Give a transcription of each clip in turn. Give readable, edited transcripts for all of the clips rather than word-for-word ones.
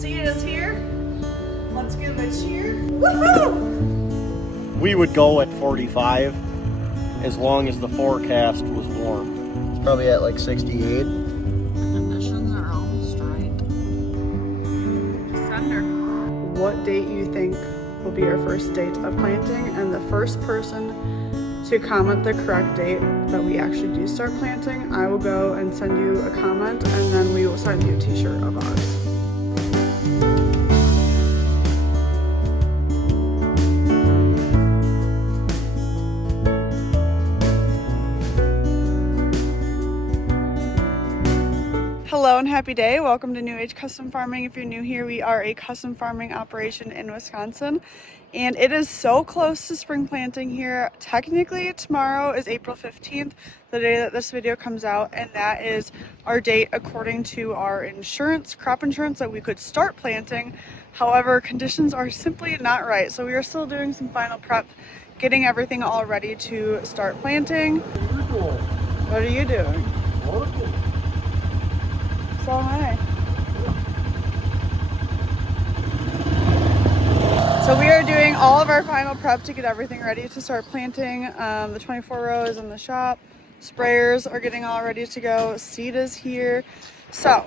Seed is here. Let's give a cheer. Woohoo! We would go at 45 as long as the forecast was warm. It's probably at like 68. Conditions are almost right. Sender. What date you think will be our first date of planting, and the first person to comment the correct date that we actually do start planting, I will go and send you a comment, and then we will send you a t-shirt of ours. Hello and happy day. Welcome to New Age Custom Farming. If you're new here, we are a custom farming operation in Wisconsin, and it is so close to spring planting here. Technically, tomorrow is April 15th, the day that this video comes out, and that is our date according to our insurance, crop insurance, that we could start planting. However, conditions are simply not right, so we are still doing some final prep, getting everything all ready to start planting. What are you doing? So hi. So we are doing all of our final prep to get everything ready to start planting. The 24 row is in the shop. Sprayers are getting all ready to go. Seed is here. So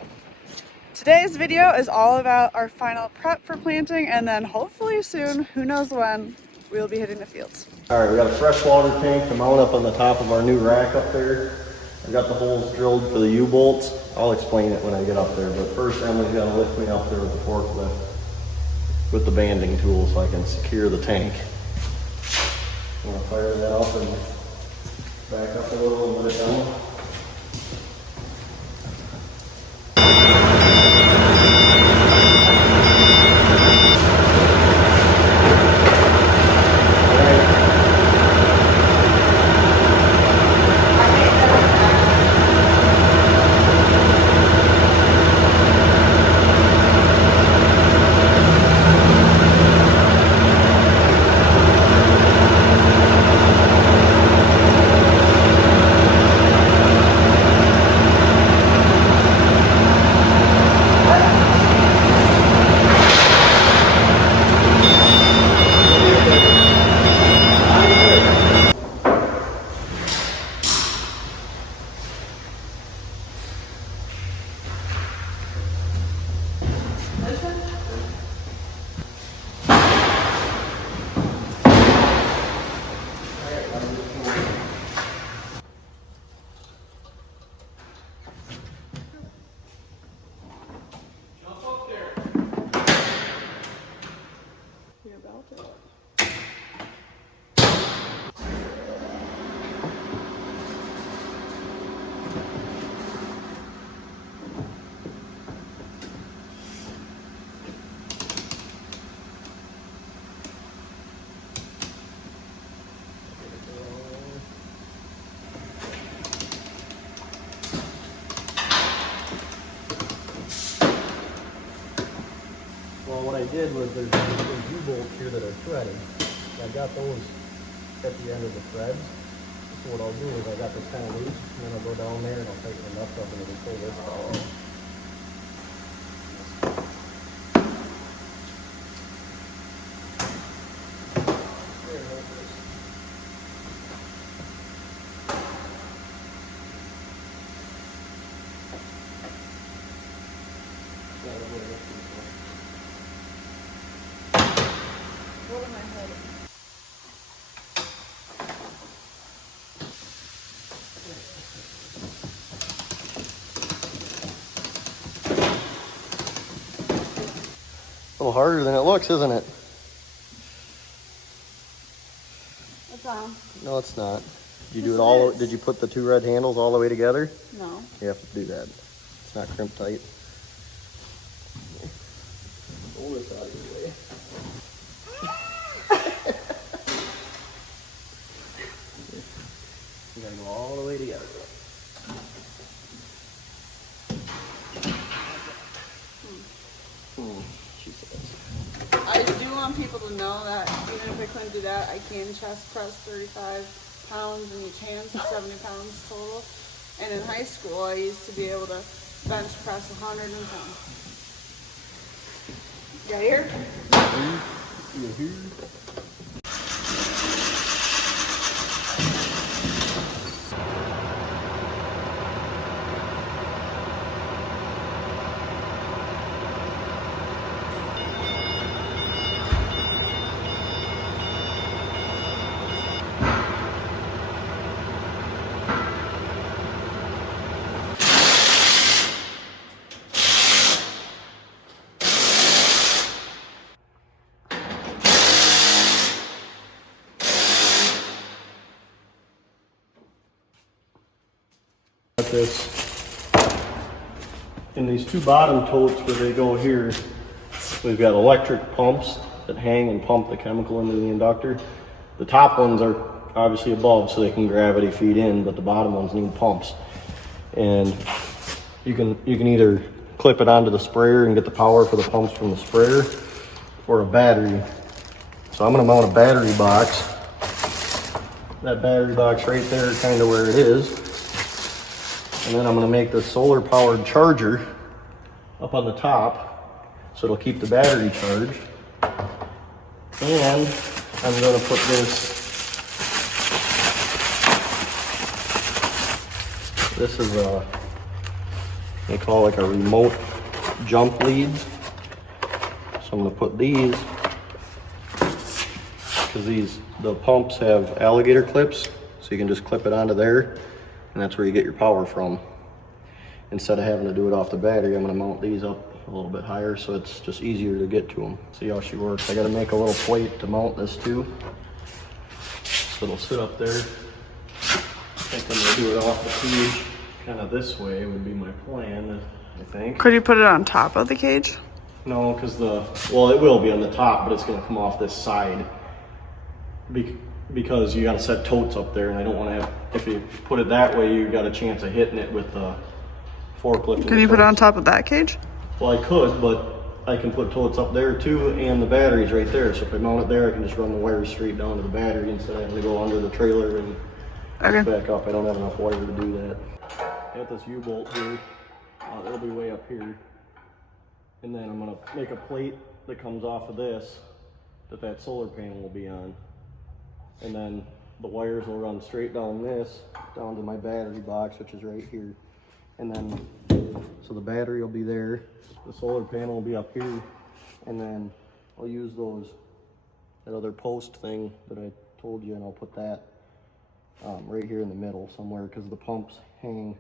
today's video is all about our final prep for planting, and then hopefully soon, who knows when, we'll be hitting the fields. All right, we got a freshwater tank to mount up on the top of our new rack up there. I got the holes drilled for the U-bolts. I'll explain it when I get up there, but first Emily's gonna lift me up there with the forklift with the banding tool so I can secure the tank. I'm gonna fire that up and back up a little and let it down. Well, what I did was there's U-bolts here that are threaded. I got those at the end of the threads. So what I'll do is I got this kind of loose, and then I'll go down there and I'll tighten the nuts up and it'll pull this down. What am I holding? A little harder than it looks, isn't it? It's on. No, it's not. Did you do it all? Did you put the two red handles all the way together? No. You have to do that. It's not crimp tight. Pull this out of your way. You gotta go all the way together. She says. I do want people to know that even if I couldn't do that, I can chest press 35 pounds in each hand, so 70 pounds total. And in high school, I used to be able to bench press 110. Right here? Here. This in these two bottom totes where they go here, we've got electric pumps that hang and pump the chemical into the inductor. The top ones are obviously above so they can gravity feed in, but the bottom ones need pumps. And you can either clip it onto the sprayer and get the power for the pumps from the sprayer, or a battery. So I'm gonna mount a battery box. That battery box right there, kind of where it is. And then I'm gonna make this solar powered charger up on the top, so it'll keep the battery charged. And I'm gonna put this is they call like a remote jump lead. So I'm gonna put these, because the pumps have alligator clips, so you can just clip it onto there. And that's where you get your power from. Instead of having to do it off the battery, I'm gonna mount these up a little bit higher so it's just easier to get to them. See how she works. I gotta make a little plate to mount this to, so it'll sit up there. I think I'm gonna do it off the cage, kind of this way would be my plan, I think. Could you put it on top of the cage? No, because well, it will be on the top, but it's gonna come off this side. Because you got to set totes up there, and I don't want to have, if you put it that way, you got a chance of hitting it with the forklift. Can you put it on top of that cage? Well, I could, but I can put totes up there too, and the battery's right there. So if I mount it there, I can just run the wires straight down to the battery instead of having to go under the trailer and back up. I don't have enough wire to do that. I got this U-bolt here. It'll be way up here. And then I'm gonna make a plate that comes off of this that solar panel will be on. And then the wires will run straight down this, down to my battery box, which is right here. And then, so the battery will be there, the solar panel will be up here, and then I'll use that other post thing that I told you, and I'll put that right here in the middle somewhere, because the pumps hang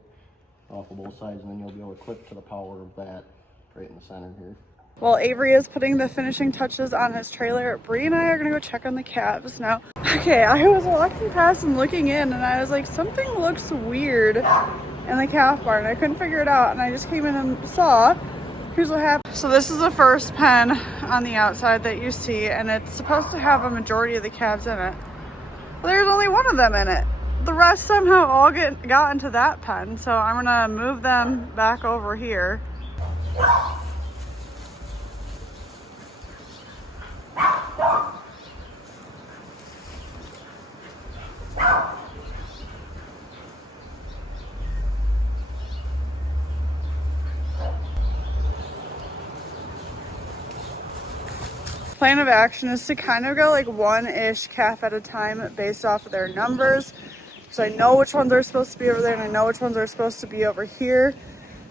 off of both sides, and then you'll be able to clip to the power of that right in the center here. Well, Avery is putting the finishing touches on his trailer. Bree and I are gonna go check on the calves now. Okay, I was walking past and looking in, and I was like, something looks weird in the calf barn. I couldn't figure it out, and I just came in and saw. Here's what happened. So this is the first pen on the outside that you see, and it's supposed to have a majority of the calves in it. Well, there's only one of them in it. The rest somehow all got into that pen, so I'm gonna move them back over here. Plan of action is to kind of go like one-ish calf at a time based off of their numbers. So I know which ones are supposed to be over there, and I know which ones are supposed to be over here,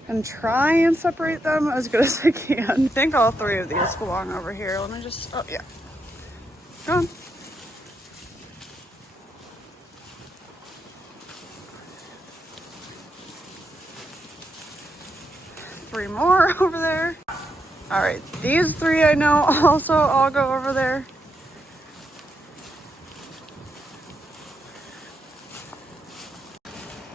and try and separate them as good as I can. I think all three of these belong over here. Let me just, oh yeah. Go on. Three more over there. All right, these three I know also all go over there.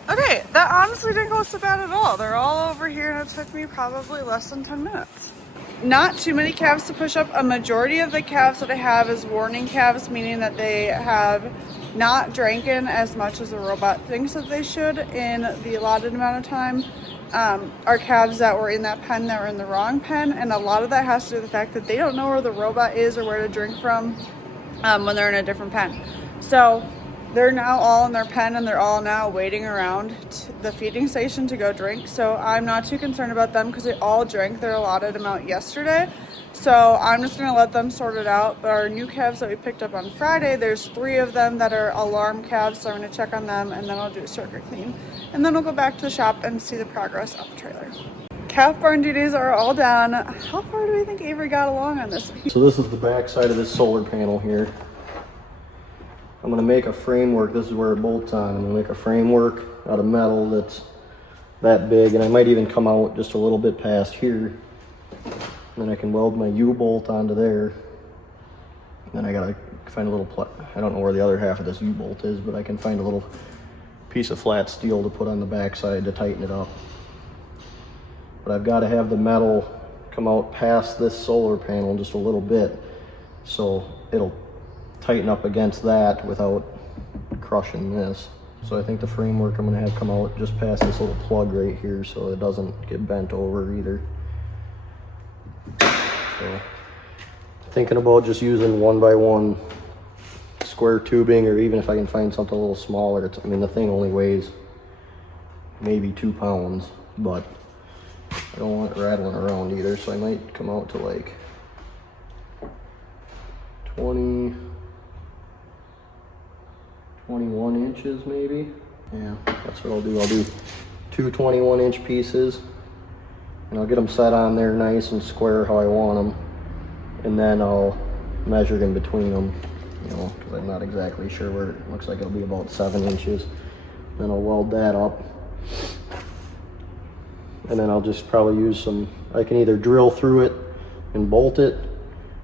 Okay, that honestly didn't go so bad at all. They're all over here, and it took me probably less than 10 minutes. Not too many calves to push up. A majority of the calves that I have is warning calves, meaning that they have not drank in as much as the robot thinks that they should in the allotted amount of time. Are calves that were in that pen that were in the wrong pen, and a lot of that has to do with the fact that they don't know where the robot is or where to drink from when they're in a different pen. So they're now all in their pen and they're all now waiting around the feeding station to go drink. So I'm not too concerned about them because they all drank their allotted amount yesterday. So I'm just gonna let them sort it out. But our new calves that we picked up on Friday, there's 3 of them that are alarm calves. So I'm gonna check on them and then I'll do a circuit clean. And then we'll go back to the shop and see the progress on the trailer. Calf barn duties are all done. How far do we think Avery got along on this? So this is the back side of this solar panel here. I'm gonna make a framework. This is where it bolts on. I'm gonna make a framework out of metal that's that big, and I might even come out just a little bit past here. And then I can weld my U-bolt onto there. And then I gotta find a little, I don't know where the other half of this U-bolt is, but I can find a little piece of flat steel to put on the back side to tighten it up. But I've got to have the metal come out past this solar panel just a little bit, so it'll tighten up against that without crushing this. So I think the framework I'm gonna have come out just past this little plug right here so it doesn't get bent over either. So thinking about just using 1x1 square tubing, or even if I can find something a little smaller. I mean, the thing only weighs maybe 2 pounds, but I don't want it rattling around either, so I might come out to like 21 inches maybe. Yeah, that's what I'll do. I'll do 2 21-inch pieces, and I'll get them set on there nice and square how I want them, and then I'll measure in between them, you know, because I'm not exactly sure where it looks like it'll be about 7 inches. Then I'll weld that up, and then I'll just probably use some, I can either drill through it and bolt it,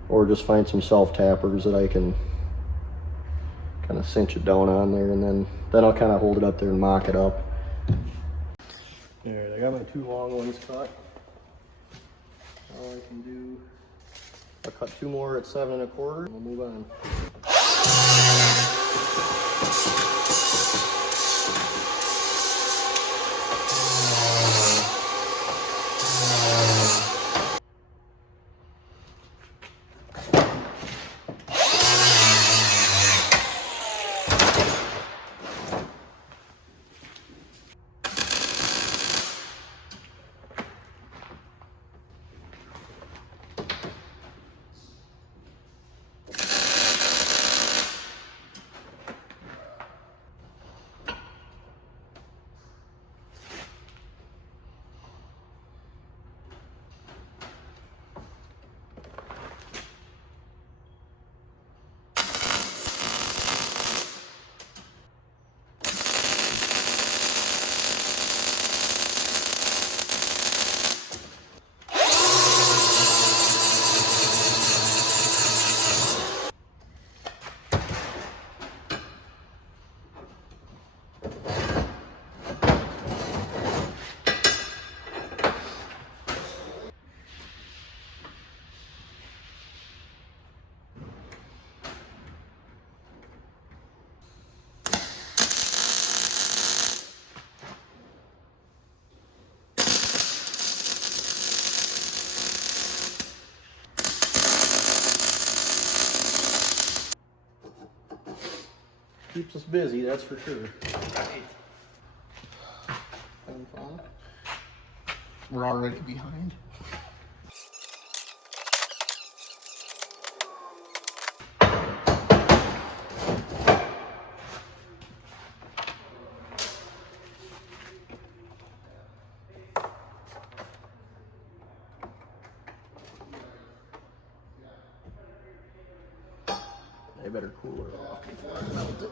or just find some self-tappers that I can kind of cinch it down on there, and then I'll kind of hold it up there and mock it up. There, I got my 2 long ones cut. All I can do, I'll cut 2 more at 7 1/4, and we'll move on. Keeps us busy, that's for sure. Having fun? We're already behind. I better cool it off before I melt it.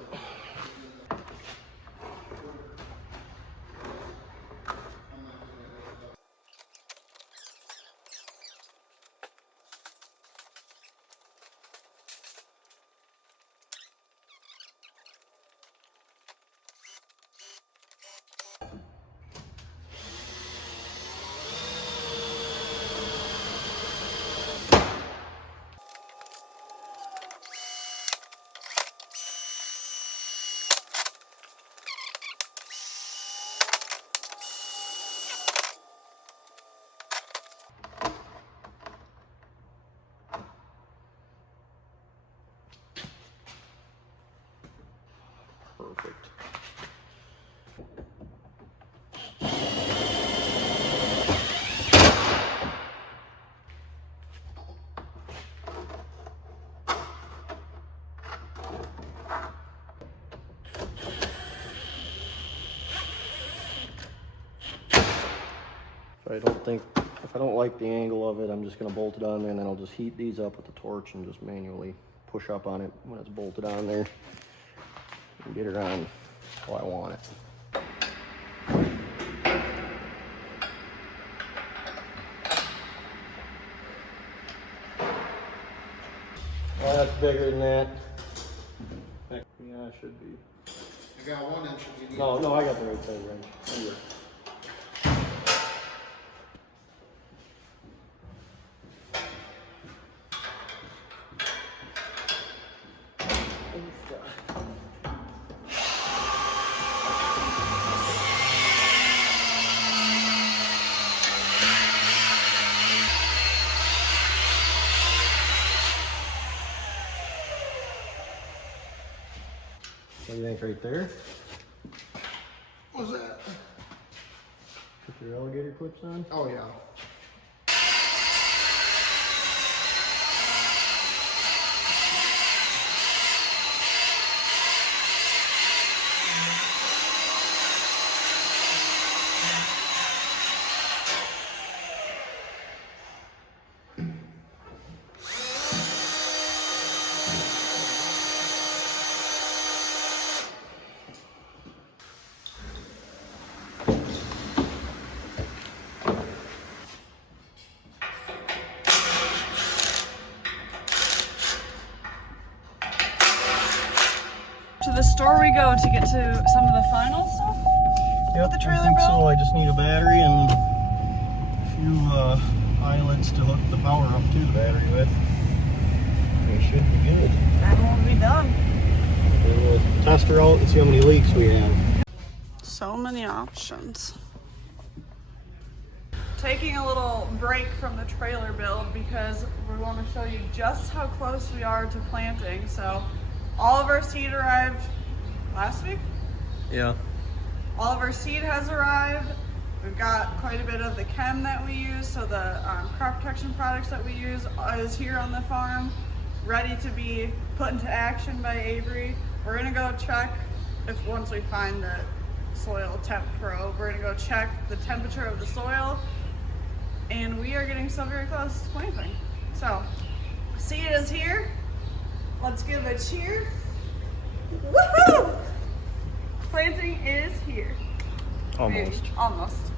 If I don't like the angle of it, I'm just gonna bolt it on there, and then I'll just heat these up with the torch and just manually push up on it when it's bolted on there and get it on how I want it. Well, that's bigger than that. Yeah, it should be. I got 1 inch if you need. No, I got the right size wrench. Here. What do you think right there? What's that? Put your alligator clips on? Oh, yeah. To the store we go to get to some of the final stuff? Yep, the trailer I think build? so. I just need a battery and a few eyelets to hook the power up to the battery with. It should be good. And we'll be done. We'll test her out and see how many leaks we have. So many options. Taking a little break from the trailer build because we want to show you just how close we are to planting. So all of our seed arrived last week. Yeah. All of our seed has arrived. We've got quite a bit of the chem that we use, so the crop protection products that we use is here on the farm, ready to be put into action by Avery. We're gonna go check if once we find the soil temp probe, we're gonna go check the temperature of the soil, and we are getting so very close to planting. So, seed is here. Let's give a cheer. Woohoo! Planting is here. Almost. Maybe. Almost.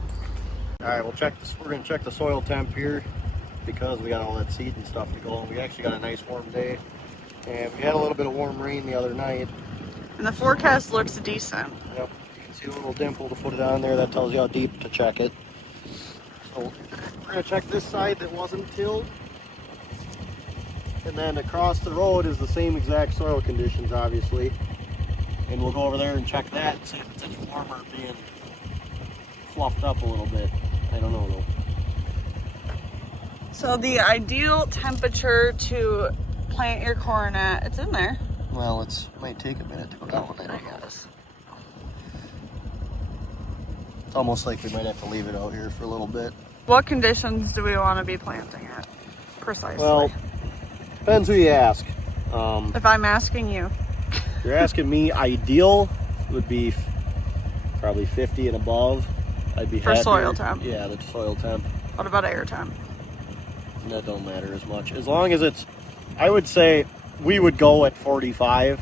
All right, we're gonna check the soil temp here because we got all that seed and stuff to go. And we actually got a nice warm day, and we had a little bit of warm rain the other night. And the forecast looks decent. Yep, you can see a little dimple to put it on there. That tells you how deep to check it. So we're gonna check this side that wasn't tilled. And then across the road is the same exact soil conditions, obviously. And we'll go over there and check that and see if it's any warmer, being fluffed up a little bit. I don't know though. So the ideal temperature to plant your corn at, it's in there. Well, it might take a minute to go down there, I guess. It's almost like we might have to leave it out here for a little bit. What conditions do we want to be planting at, precisely? Well, depends who you ask. If I'm asking you. If you're asking me, ideal would be probably 50 and above. I'd be For happier. soil temp? Yeah, the soil temp. What about air temp? That don't matter as much. As long as it's, I would say we would go at 45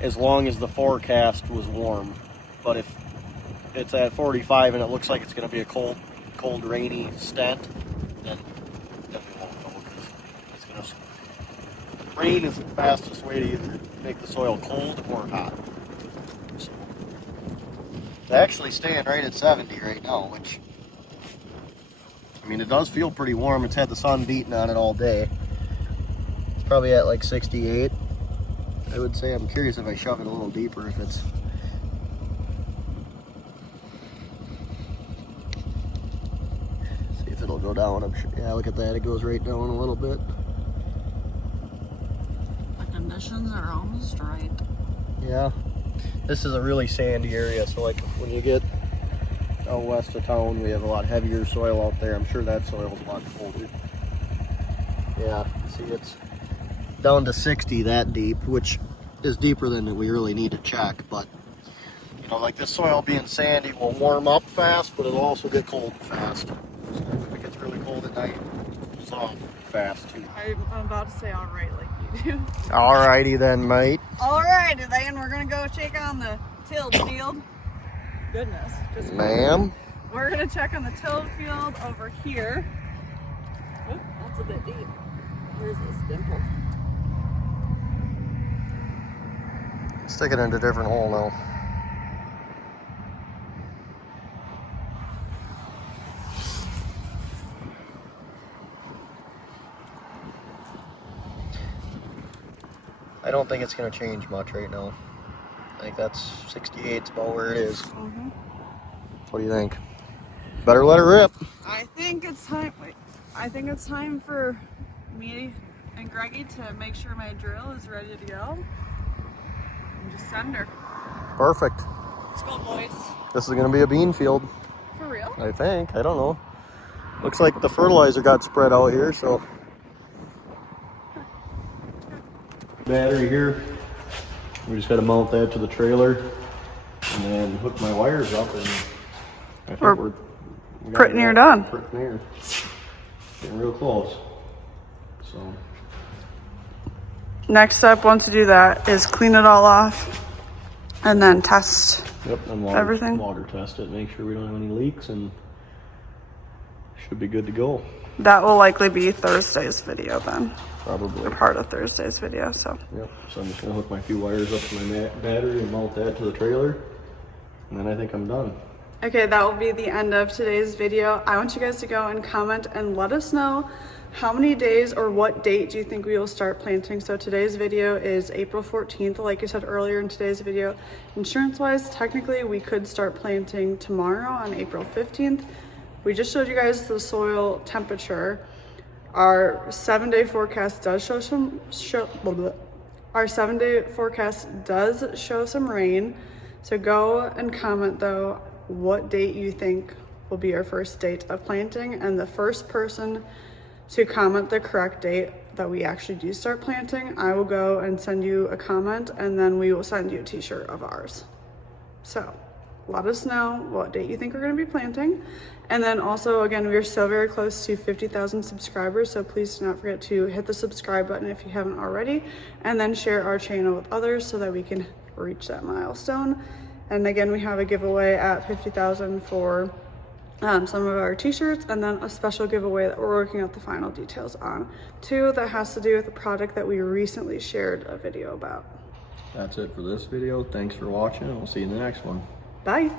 as long as the forecast was warm. But if it's at 45 and it looks like it's going to be a cold, rainy stent, then we won't go because it's going to. Rain is the fastest way to either make the soil cold or hot. So, it's actually staying right at 70 right now, which, I mean, it does feel pretty warm. It's had the sun beating on it all day. It's probably at like 68. I would say. I'm curious if I shove it a little deeper, if it's. See if it'll go down. I'm sure. Yeah, look at that. It goes right down a little bit. The conditions are almost right. Yeah. This is a really sandy area, so like when you get out west of town, we have a lot heavier soil out there. I'm sure that soil's a lot colder. Yeah, see, it's down to 60 that deep, which is deeper than we really need to check. But you know, like this soil being sandy will warm up fast, but it'll also get cold fast. fast too. I'm about to say all right like you do. Alrighty then, mate. All right, then we're gonna go check on the tilled field. Goodness, just Ma'am? we're gonna check on the tilled field over here. Oop, that's a bit deep. Where's this dimple? Stick it into a different hole now. I don't think it's going to change much right now. I think that's 68 is about where it is. Mm-hmm. What do you think? Better let her rip. I think it's time. Wait, I think it's time for me and Greggy to make sure my drill is ready to go. And just send her. Perfect. Let's go, boys. This is going to be a bean field, For real? I think. I don't know. Looks like the fertilizer got spread out here, so. Battery here. We just got to mount that to the trailer and then hook my wires up, and I think we're pretty near done. Pretty near. Getting real close. So. Next step, once you do that, is clean it all off and then test. Yep, and everything. Water test it, make sure we don't have any leaks, and should be good to go. That will likely be Thursday's video then. Probably. Or part of Thursday's video, so. Yep, so I'm just gonna hook my few wires up to my battery and mount that to the trailer, and then I think I'm done. Okay, that will be the end of today's video. I want you guys to go and comment and let us know how many days or what date do you think we will start planting. So today's video is April 14th, like I said earlier in today's video. Insurance-wise, technically we could start planting tomorrow on April 15th. We just showed you guys the soil temperature. Our 7-day forecast does show some rain. So go and comment though what date you think will be our first date of planting, and the first person to comment the correct date that we actually do start planting, I will go and send you a comment, and then we will send you a t-shirt of ours. So let us know what date you think we're going to be planting. And then also, again, we are so very close to 50,000 subscribers, so please do not forget to hit the subscribe button if you haven't already, and then share our channel with others so that we can reach that milestone. And again, we have a giveaway at 50,000 for some of our t-shirts, and then a special giveaway that we're working out the final details on too, that has to do with the product that we recently shared a video about. That's it for this video. Thanks for watching, and we'll see you in the next one. Bye.